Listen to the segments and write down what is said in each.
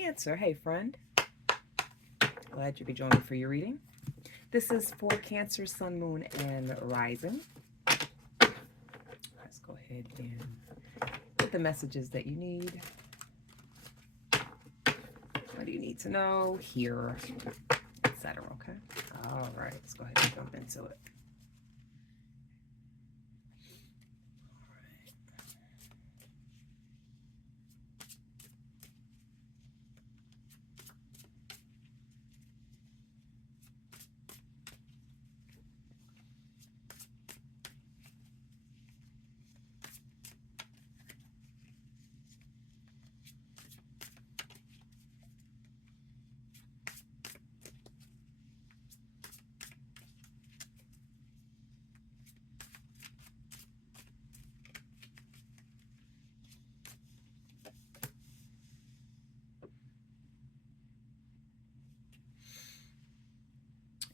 Cancer. Hey, friend. Glad you could join me for your reading. This is for Cancer, Sun, Moon, and Rising. Let's go ahead and get the messages that you need. What do you need to know? Here, etc. Okay. All right. Let's go ahead and jump into it.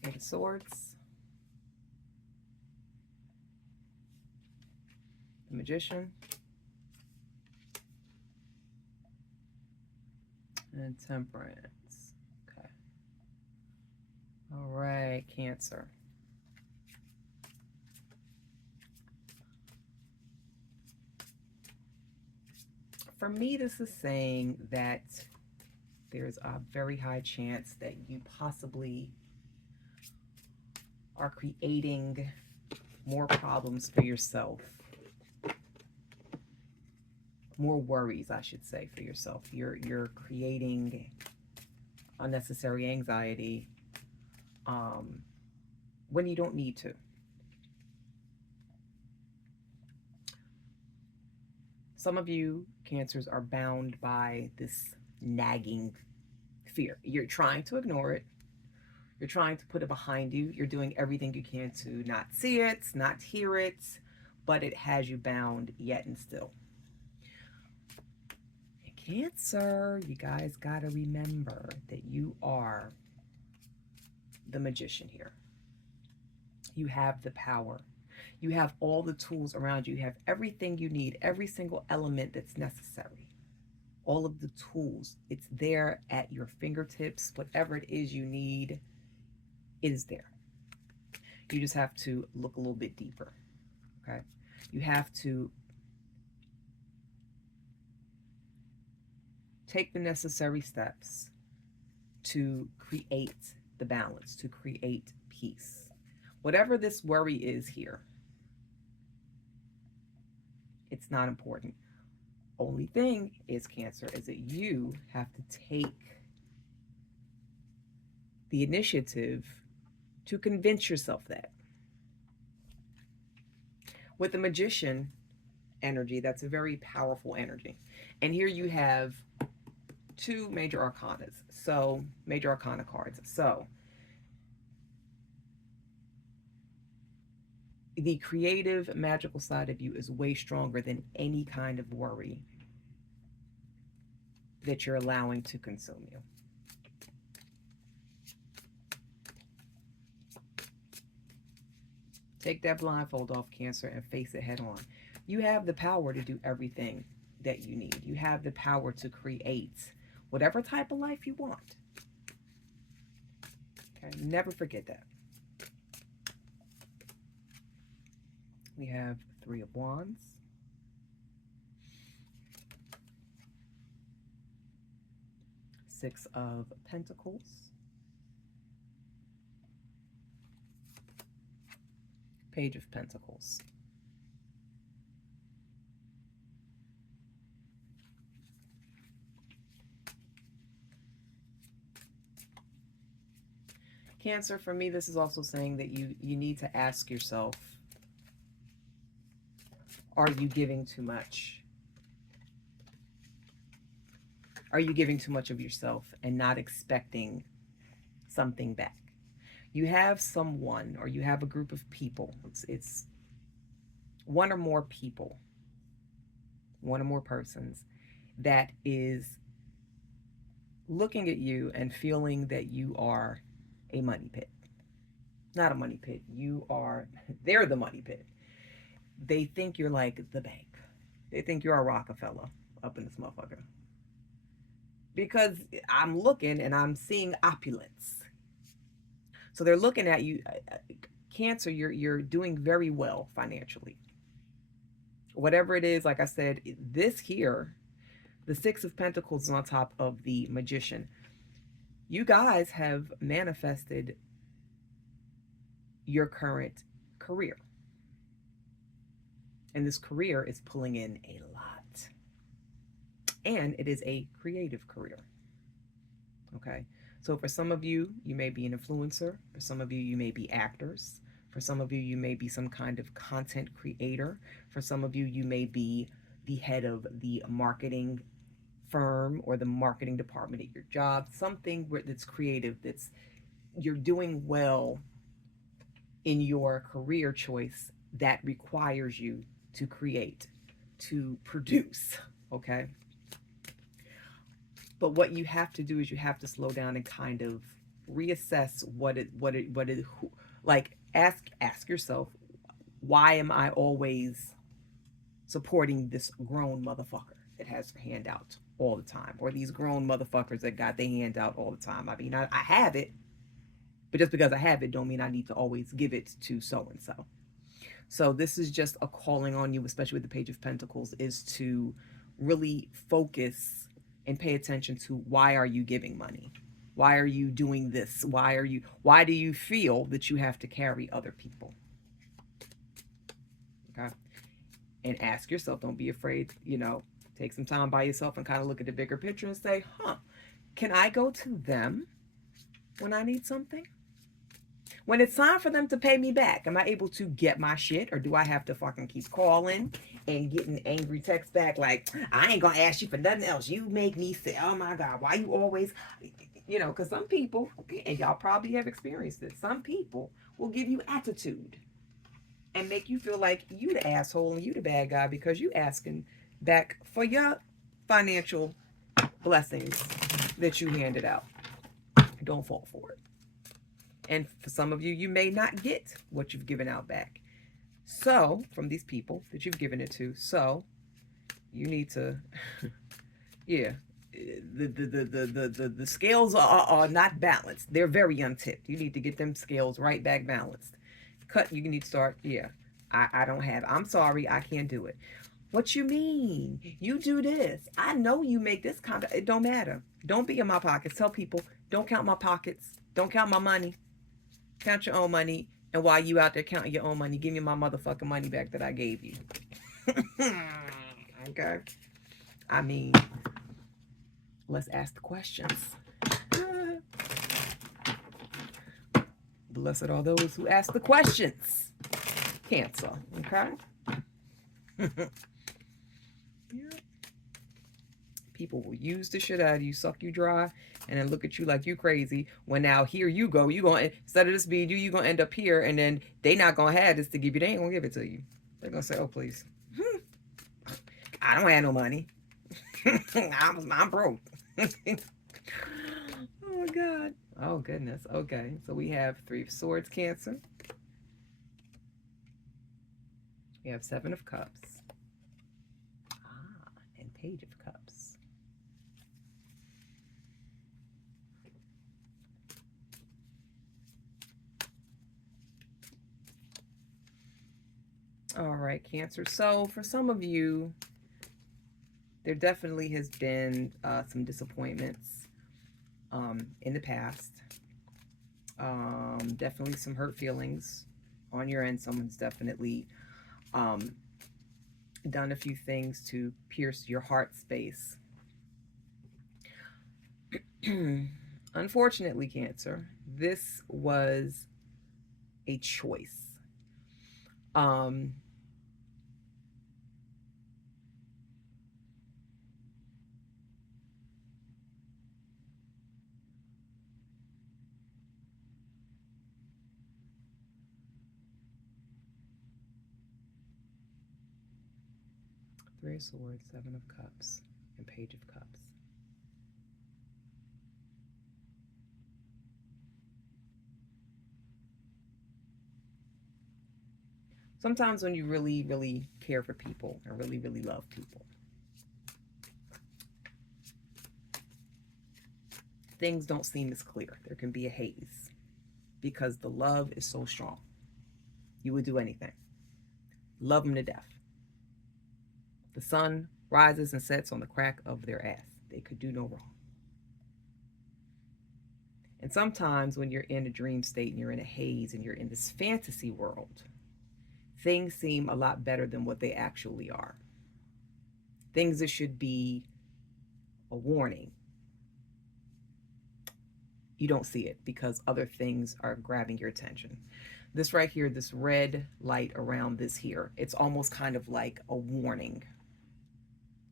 Eight of Swords, the Magician, and Temperance. Okay. All right, Cancer. For me, this is saying that there's a very high chance that you possibly are creating more problems for yourself, more worries, I should say, for yourself. You're creating unnecessary anxiety when you don't need to. Some of you Cancers are bound by this nagging fear. You're trying to ignore it. You're trying to put it behind you. You're doing everything you can to not see it, not hear it, but it has you bound yet and still. And Cancer, you guys got to remember that you are the magician here. You have the power. You have all the tools around you. You have everything you need, every single element that's necessary. All of the tools, it's there at your fingertips. Whatever it is you need, it is there. You just have to look a little bit deeper, okay? You have to take the necessary steps to create the balance, to create peace. Whatever this worry is here, it's not important. Only thing is, Cancer, is that you have to take the initiative to convince yourself that. With the Magician energy, that's a very powerful energy. And here you have two major arcanas. So, major arcana cards. So, the creative, magical side of you is way stronger than any kind of worry that you're allowing to consume you. Take that blindfold off, Cancer, and face it head on. You have the power to do everything that you need. You have the power to create whatever type of life you want. Okay, never forget that. We have Three of Wands, Six of Pentacles, Page of Pentacles. Cancer, for me, this is also saying that you need to ask yourself, are you giving too much? Are you giving too much of yourself and not expecting something back? You have someone, or you have a group of people. It's one or more people, one or more persons that is looking at you and feeling that you are a money pit. Not a money pit. They're the money pit. They think you're like the bank. They think you're a Rockefeller up in this motherfucker. because I'm looking and I'm seeing opulence. So they're looking at you, Cancer. You're doing very well financially. Whatever it is, like I said, this here, the Six of Pentacles is on top of the Magician. You guys have manifested your current career, and this career is pulling in a lot, and it is a creative career. Okay, so for some of you, you may be an influencer. For some of you, you may be actors. For some of you, you may be some kind of content creator. For some of you, you may be the head of the marketing firm or the marketing department at your job. Something that's creative, that's you're doing well in your career choice that requires you to create, to produce. Okay, but what you have to do is you have to slow down and kind of reassess like ask yourself, why am I always supporting this grown motherfucker that has a handout all the time, or these grown motherfuckers that got their hand out all the time? I mean, I have it, but just because I have it don't mean I need to always give it to so and so. So this is just a calling on you, especially with the Page of Pentacles, is to really focus and pay attention to, why are you giving money? Why are you doing this? Why do you feel that you have to carry other people? Okay. And ask yourself, don't be afraid, take some time by yourself and kind of look at the bigger picture and say, can I go to them when I need something? When it's time for them to pay me back, am I able to get my shit, or do I have to fucking keep calling and getting angry texts back like, I ain't gonna ask you for nothing else, you make me say, oh my God, why you always, because some people, and y'all probably have experienced this, some people will give you attitude and make you feel like you the asshole and you the bad guy because you asking back for your financial blessings that you handed out. Don't fall for it. And for some of you, you may not get what you've given out back. So, from these people that you've given it to, so you need to, yeah, the scales are not balanced. They're very untipped. You need to get them scales right back balanced. You need to start, yeah, I don't have, I'm sorry, I can't do it. What you mean? You do this. I know you make this kind of, it don't matter. Don't be in my pockets. Tell people, don't count my pockets. Don't count my money. Count your own money. And while you out there counting your own money, give me my motherfucking money back that I gave you. Okay? I mean, let's ask the questions. Blessed are those who ask the questions. Cancer. Okay? Yeah. People will use the shit out of you, suck you dry, and then look at you like you crazy. When now here you go, you gonna, instead of this being you gonna end up here, and then they not gonna have this to give you. They ain't gonna give it to you. They're gonna say, "Oh please, I don't have no money. I'm broke." Oh God. Oh goodness. Okay, so we have Three of Swords, Cancer. We have Seven of Cups. And Page of Cups. All right, Cancer. So for some of you, there definitely has been some disappointments in the past. Definitely some hurt feelings on your end. Someone's definitely done a few things to pierce your heart space. Unfortunately, Cancer, this was a choice. Three of Swords, Seven of Cups, and Page of Cups. Sometimes when you really, really care for people and really, really love people, things don't seem as clear. There can be a haze because the love is so strong. You would do anything. Love them to death. The sun rises and sets on the crack of their ass. They could do no wrong. And sometimes when you're in a dream state and you're in a haze and you're in this fantasy world, things seem a lot better than what they actually are. Things that should be a warning, you don't see it because other things are grabbing your attention. This right here, this red light around this here, it's almost kind of like a warning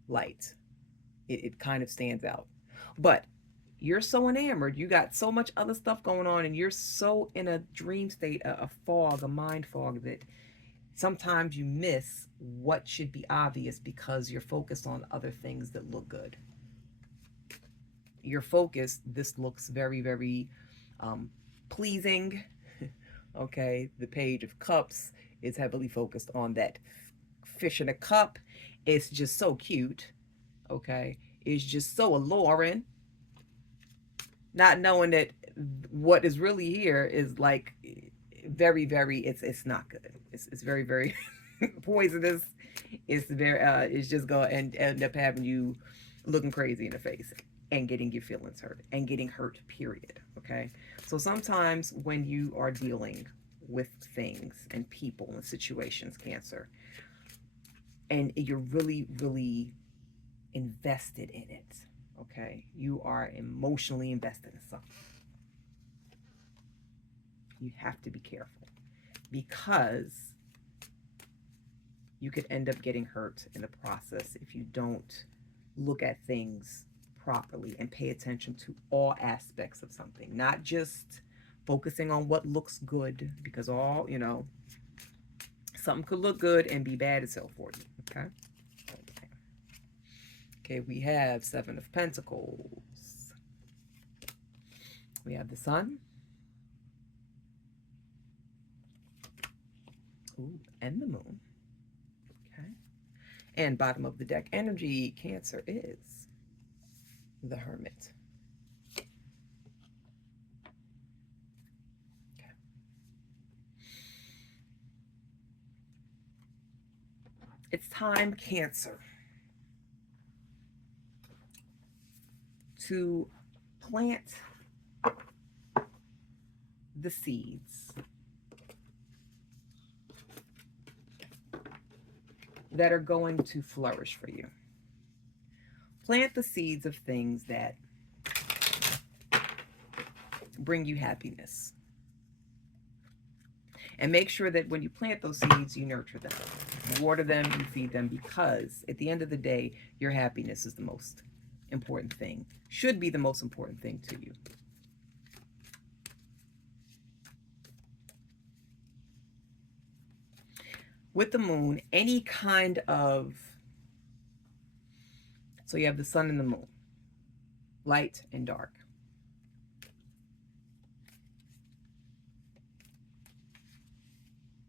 light. It kind of stands out. But you're so enamored, you got so much other stuff going on, and you're so in a dream state, a fog, a mind fog, that sometimes you miss what should be obvious because you're focused on other things that look good. You're focused, this looks very, very pleasing. Okay, the Page of Cups is heavily focused on that fish in a cup. It's just so cute. Okay, it's just so alluring. Not knowing that what is really here is like very, very, it's not good. It's very, very poisonous. It's very it's just gonna end up having you looking crazy in the face and getting your feelings hurt and getting hurt, period. Okay, so sometimes when you are dealing with things and people and situations, Cancer, and you're really, really invested in it, okay, you are emotionally invested in something, you have to be careful because you could end up getting hurt in the process if you don't look at things properly and pay attention to all aspects of something, not just focusing on what looks good, because all, you know, something could look good and be bad as hell for you. Okay. Okay, we have Seven of Pentacles. We have the Sun. Ooh, and the Moon. Okay. And bottom of the deck energy, Cancer, is the Hermit. Okay. It's time, Cancer, to plant the seeds that are going to flourish for you. Plant the seeds of things that bring you happiness. And make sure that when you plant those seeds, you nurture them. You water them, you feed them, because at the end of the day, your happiness is the most important thing. Should be the most important thing to you. With the Moon, any kind of, so you have the Sun and the Moon, light and dark.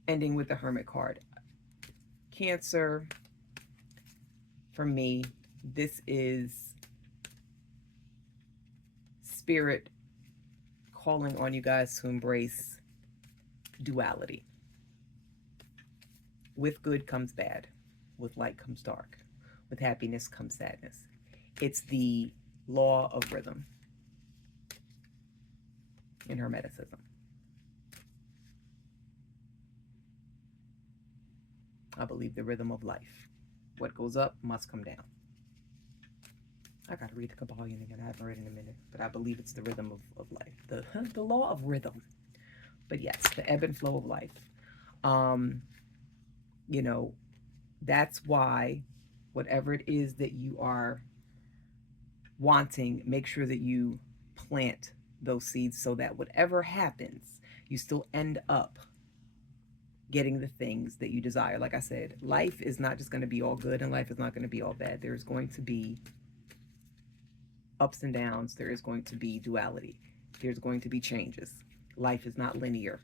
Ending with the Hermit card. Cancer, for me, this is Spirit calling on you guys to embrace duality. With good comes bad. With light comes dark. With happiness comes sadness. It's the law of rhythm in Hermeticism. I believe the rhythm of life. What goes up must come down. I gotta read the Kabbalion again. I haven't read it in a minute, but I believe it's the rhythm of life. The law of rhythm. But yes, the ebb and flow of life. You know, that's why whatever it is that you are wanting, make sure that you plant those seeds so that whatever happens, you still end up getting the things that you desire. Like I said, life is not just going to be all good and life is not going to be all bad. There's going to be ups and downs. There is going to be duality. There's going to be changes. Life is not linear.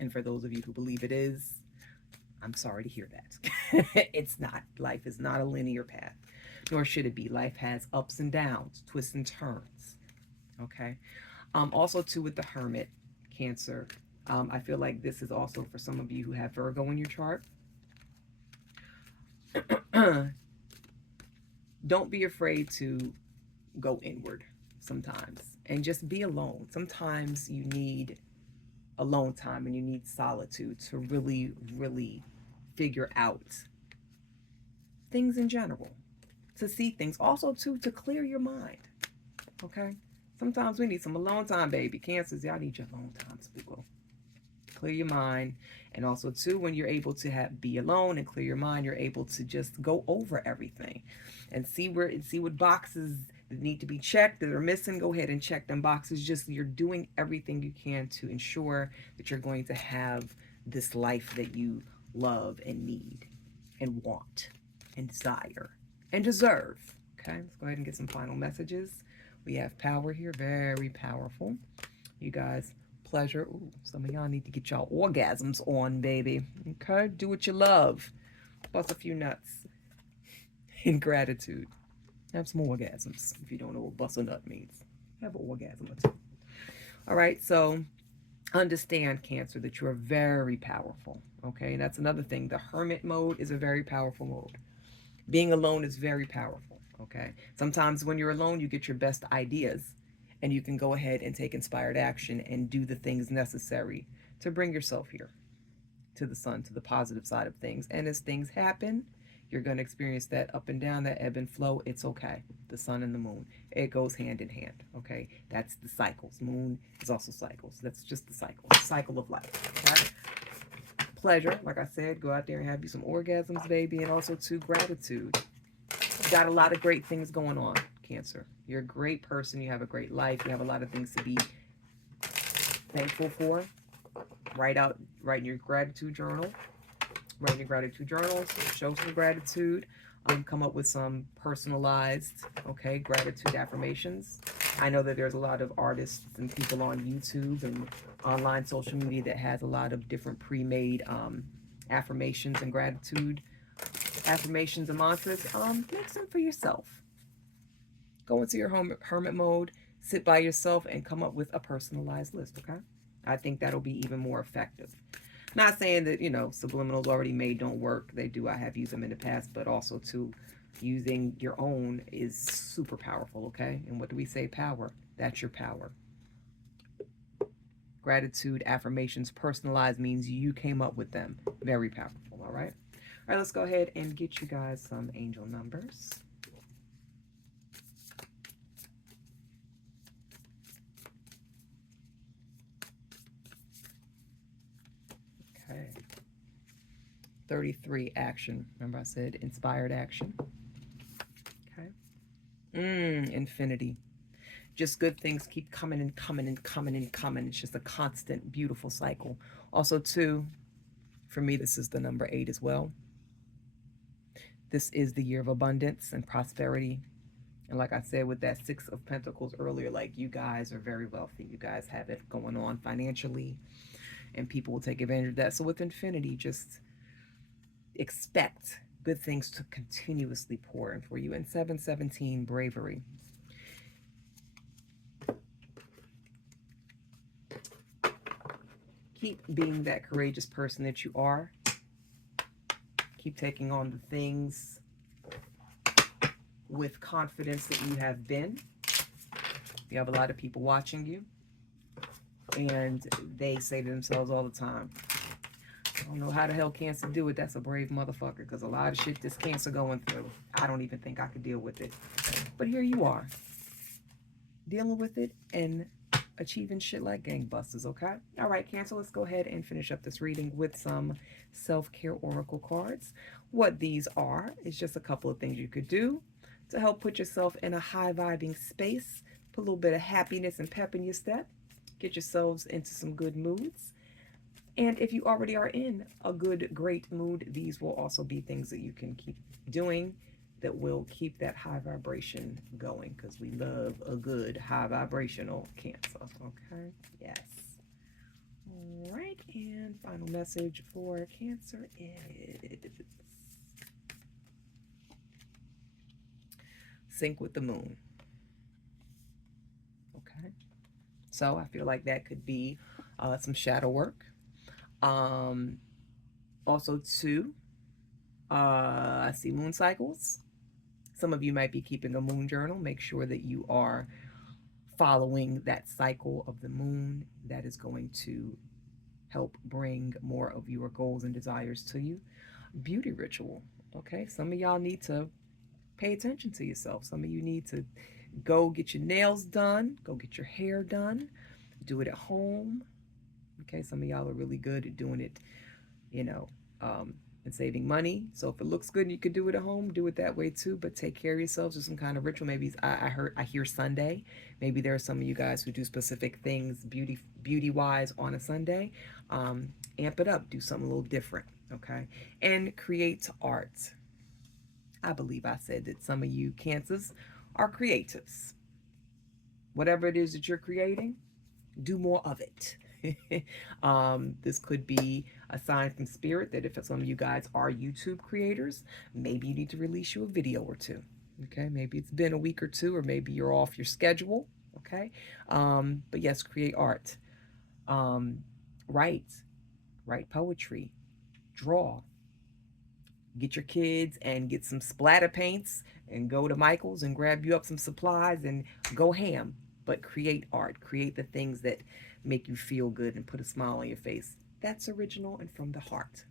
And for those of you who believe it is, I'm sorry to hear that. It's not. Life is not a linear path, nor should it be. Life has ups and downs, twists and turns. Okay. Also, too, with the Hermit, Cancer, I feel like this is also for some of you who have Virgo in your chart. Don't be afraid to go inward sometimes and just be alone. Sometimes you need alone time and you need solitude to really, really figure out things in general, to see things. Also, too, to clear your mind. Okay? Sometimes we need some alone time, baby. Cancers, y'all need your alone times, people. Clear your mind. And also, too, when you're able to be alone and clear your mind, you're able to just go over everything and see what boxes that need to be checked, that are missing. Go ahead and check them boxes. Just you're doing everything you can to ensure that you're going to have this life that you love and need and want and desire and deserve. Okay, let's go ahead and get some final messages. We have power here, very powerful. You guys, pleasure. Ooh, some of y'all need to get y'all orgasms on, baby. Okay, do what you love. Bust a few nuts. In gratitude. Have some orgasms. If you don't know what bust a nut means, have an orgasm or two. All right, so understand, Cancer, that you are very powerful. Okay, and that's another thing. The Hermit mode is a very powerful mode. Being alone is very powerful. Okay, sometimes when you're alone, you get your best ideas and you can go ahead and take inspired action and do the things necessary to bring yourself here to the sun, to the positive side of things. And as things happen, you're going to experience that up and down, that ebb and flow. It's okay. The sun and the moon, it goes hand in hand. Okay, that's the cycles. Moon is also cycles. That's just the cycle of life. Okay? Pleasure, like I said, go out there and have you some orgasms, baby, and also to gratitude. You got a lot of great things going on, Cancer. You're a great person. You have a great life. You have a lot of things to be thankful for. Write in your gratitude journal. Write in your gratitude journals. Show some gratitude. Come up with some personalized, okay, gratitude affirmations. I know that there's a lot of artists and people on YouTube and online social media that has a lot of different pre-made affirmations and gratitude affirmations and mantras. Make some for yourself. Go into your hermit mode, sit by yourself, and come up with a personalized list, okay? I think that'll be even more effective. Not saying that, subliminals already made don't work. They do. I have used them in the past, but also, too, using your own is super powerful, okay? And what do we say? Power. That's your power. Gratitude, affirmations, personalized means you came up with them. Very powerful, all right? All right, let's go ahead and get you guys some angel numbers. Okay. 33, action. Remember I said inspired action. Okay. Infinity. Just good things keep coming and coming and coming and coming. It's just a constant, beautiful cycle. Also, too, for me, this is the number 8 as well. This is the year of abundance and prosperity. And like I said, with that 6 of Pentacles earlier, like, you guys are very wealthy. You guys have it going on financially, and people will take advantage of that. So with infinity, just expect good things to continuously pour in for you. And 717, bravery. Keep being that courageous person that you are. Keep taking on the things with confidence that you have been. You have a lot of people watching you, and they say to themselves all the time, I don't know how the hell Cancer do it. That's a brave motherfucker, because a lot of shit this Cancer going through, I don't even think I could deal with it. But here you are, dealing with it and achieving shit like gangbusters, okay? All right, Cancer, let's go ahead and finish up this reading with some self-care oracle cards. What these are is just a couple of things you could do to help put yourself in a high-vibing space, put a little bit of happiness and pep in your step, get yourselves into some good moods. And if you already are in a good, great mood, these will also be things that you can keep doing that will keep that high vibration going, because we love a good high vibrational Cancer, okay? Yes. All right, and final message for Cancer is sync with the moon. Okay, so I feel like that could be some shadow work. Um, Also, too, I see moon cycles. Some of you might be keeping a moon journal. Make sure that you are following that cycle of the moon. That is going to help bring more of your goals and desires to you. Beauty ritual. Okay, some of y'all need to pay attention to yourself. Some of you need to go get your nails done, go get your hair done, do it at home. Okay, some of y'all are really good at doing it, you know, and saving money. So if it looks good and you could do it at home, do it that way too. But take care of yourselves with some kind of ritual. Maybe I hear Sunday. Maybe there are some of you guys who do specific things beauty wise on a Sunday. Amp it up. Do something a little different. Okay, and create art. I believe I said that some of you Cancers are creatives. Whatever it is that you're creating, do more of it. This could be a sign from spirit that if some of you guys are YouTube creators, maybe you need to release you a video or two. Okay, maybe it's been a week or two, or maybe you're off your schedule. Okay, but yes, create art, um, write, write poetry, draw. Get your kids and get some splatter paints and go to Michael's and grab you up some supplies and go ham. But create art, create the things that make you feel good and put a smile on your face. That's original and from the heart.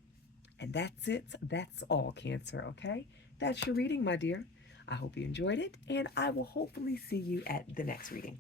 And that's it. That's all, Cancer, okay? That's your reading, my dear. I hope you enjoyed it, and I will hopefully see you at the next reading.